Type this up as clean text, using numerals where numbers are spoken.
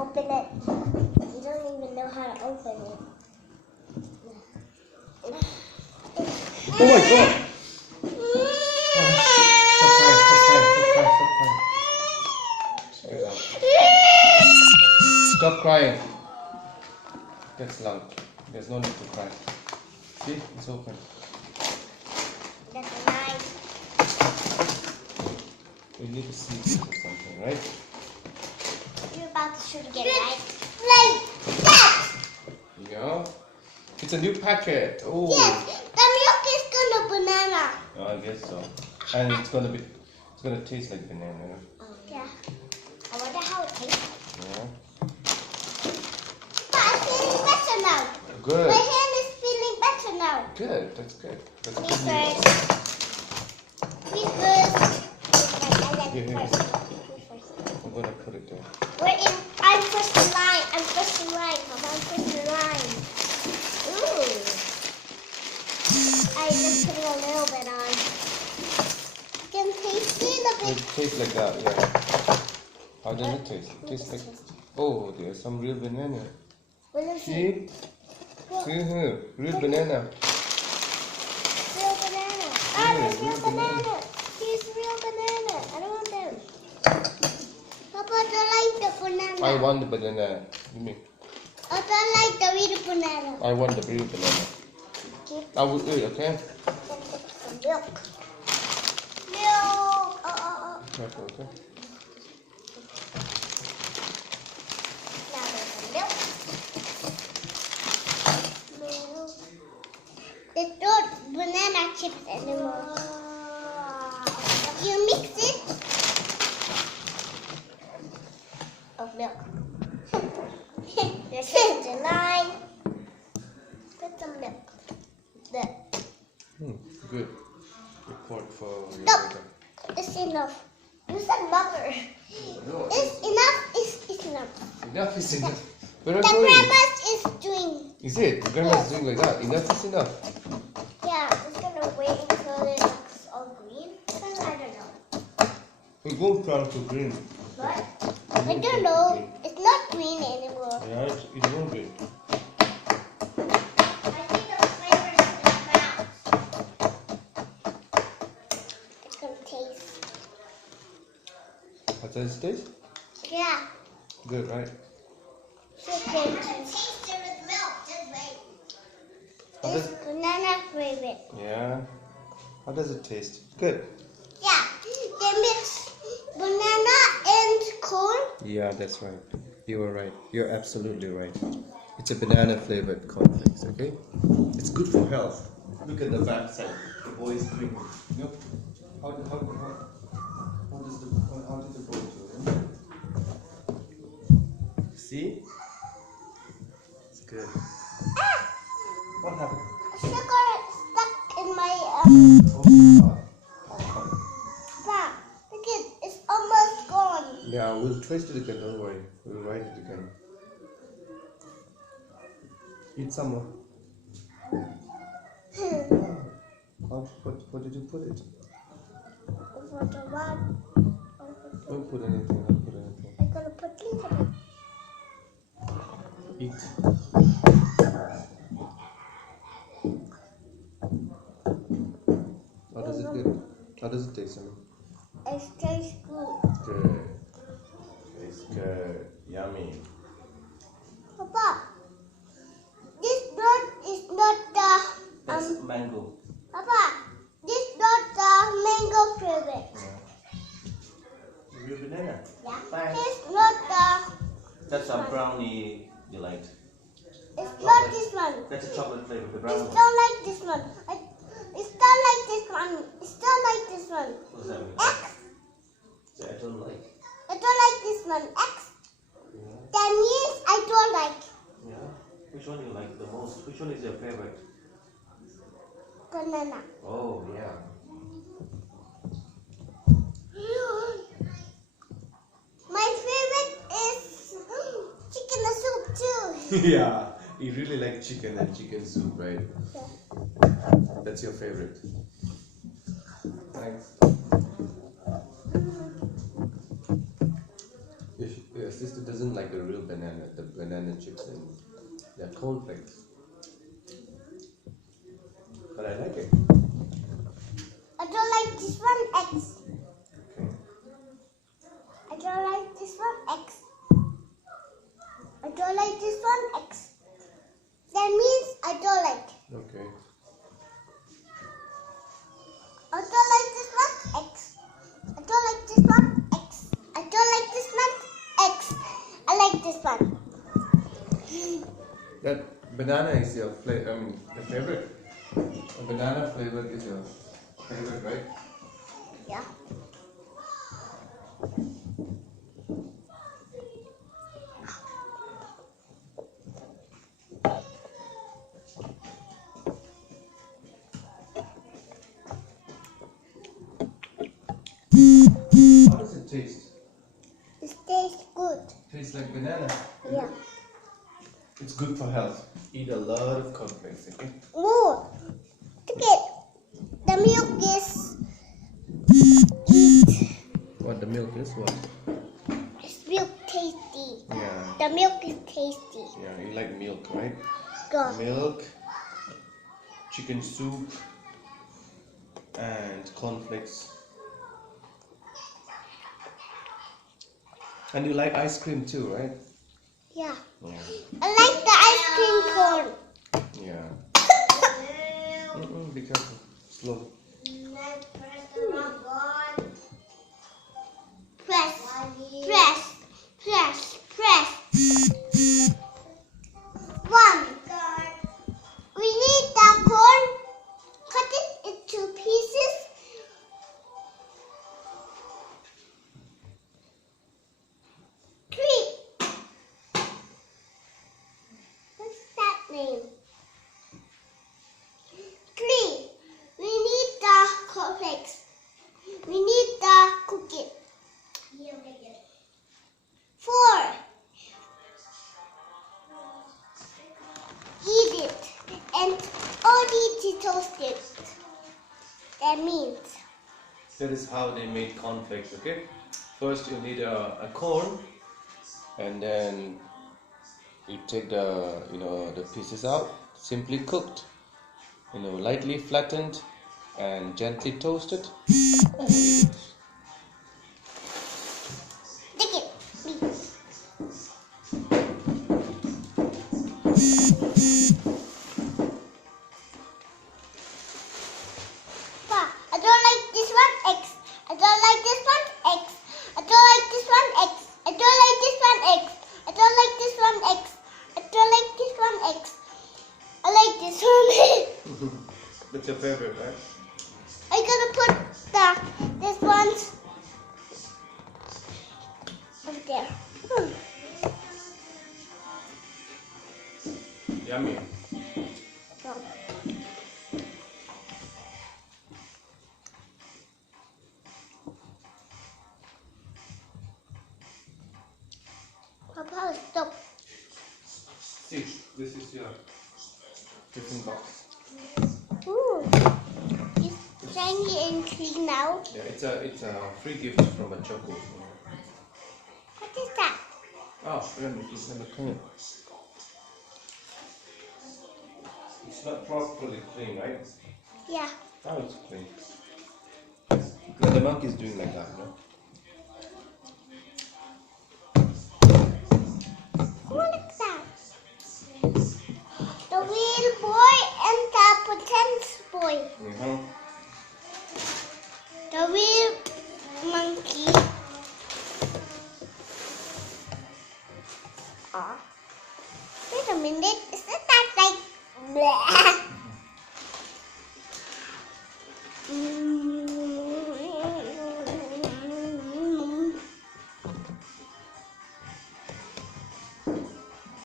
open it. You don't even know how to open it. Oh my god! Stop crying. That's loud. There's no need to cry. See, it's open. That's a knife. You need to see this or something, right? You're about to shoot again, right? Like that! Yeah. It's a new packet. Oh. Yes, the milk is gonna banana. Oh, I guess so. And it's gonna taste like banana. Yeah. I wonder how it tastes. Yeah. But I'm feeling better now. Good. My hand is feeling better now. Good. That's good. That's Me good news. first. Me first. Here, here. Me first. I'm gonna put it there. I'm first in line. I'm first in line. I'm first in line. Ooh. I just put a little bit on. You can taste it a It bit. tastes like that, yeah. How does it taste? It tastes like. Oh, there's some real banana. What is it? See? See here, real banana. Real banana. Ah, there's real banana. Here's real banana. I don't want them. Papa, I don't like the banana. I want the banana. Give me. I don't like the real banana. I want the real banana. Keep I will eat, okay? some milk. Milk. Careful, okay? Now there's some milk. Milk. It's not banana chips anymore. You mix it. Oh, milk. There's such a line. Put some milk. There. Good. Report for your No. daughter. It's enough. You said mother. No, It's enough. It's enough. enough is enough. Where are The you going? grandma is doing. Is it? Grandma's doing like that. Enough is enough. Yeah, I'm just gonna wait until it looks all green. Because I don't know. It won't turn to green. What? I don't know. It's not green anymore. Yeah, it won't be. I think the flavor is in the mouth. It's gonna taste. How does it taste? Yeah. Good, right? Chicken. Taste it with milk. Just wait. How It's does, banana favorite. yeah. How does it taste? Good. Yeah. They mix banana and corn. Yeah, that's right. You are right. You're absolutely right. It's a banana flavored cornflakes, okay? It's good for health. Look at the back side. The boy is drinking. You know, how did the boy do? See? It's good. What happened? Sugar stuck in my Oh, Papa, look it, it's almost gone. yeah, we'll taste it again. Don't worry. We'll write it again. Eat some more. What did you put it? What the one? Don't put anything. Don't put anything. I'm gonna put little bit. Eat. How does it good? How does it taste? It tastes good. Good. It's good. Yummy. Papa, this bird is not the That's mango. Papa, this not the mango favorite. Real banana. Yeah. Bye. It's not the. That's a brownie delight. It's not this one. That's a chocolate flavor. The It's brown not one. like this one. It's not like this one. It's not like this one. What's that mean? X. So I don't like. I don't like this one. X. Yeah. That means I don't like Yeah. Which one do you like the most? Which one is your favorite? banana. Oh yeah. My favorite is chicken soup too. Yeah. You really like chicken and chicken soup, right? Yeah. That's your favorite. Thanks. Yes. sister doesn't like the real banana, the banana chips and the cornflakes. But I like it. I don't like this one, X. Okay. I don't like this one, X. I don't like this one, X. That means I don't like. Okay. I don't like this one, X. I don't like this one, X. I don't like this one, X. I like this one. That banana is your flavor. Your favorite. A banana flavor is your favorite, right? Yeah. How does it taste? It tastes good. Tastes like banana. Yeah. It's good for health. Eat a lot of cornflakes, okay? More. Look it. The milk is eat. What the milk is? What? It's milk tasty. Yeah. The milk is tasty. Yeah, you like milk, right? Go. Milk, chicken soup, and cornflakes. And you like ice cream too, right? Yeah. Yeah. I like the ice cream cone. Yeah. Be careful. Slow. Press, press, press, press. One. We need the corn. Cut it into pieces. Three. What's that name? Three. We need the cornflakes. We need the cookie. Four. Eat it and only to toast it. That means That is how they made cornflakes, okay? First you need a corn, and then you take the pieces out, simply cooked, lightly flattened and gently toasted. And eat it. take it. Pa, I don't like this one X. I don't like this one X. I don't like this one X. I don't like this one X. I don't like this one X. I don't like this one X. I like this one. That's your favorite, right? I'm gonna put this one over there. Yummy. No. Papa, stop. See, this is your tiffin box. Ooh, it's shiny and clean now. Yeah, it's a free gift from a choco. What is that? Oh, let me clean it. It's not properly clean, right? Yeah. Now it's clean. Now the monkey is doing like that, no? What is that? The real boy and the pretend boy. The real monkey. Wait a minute. Isn't that like bleh?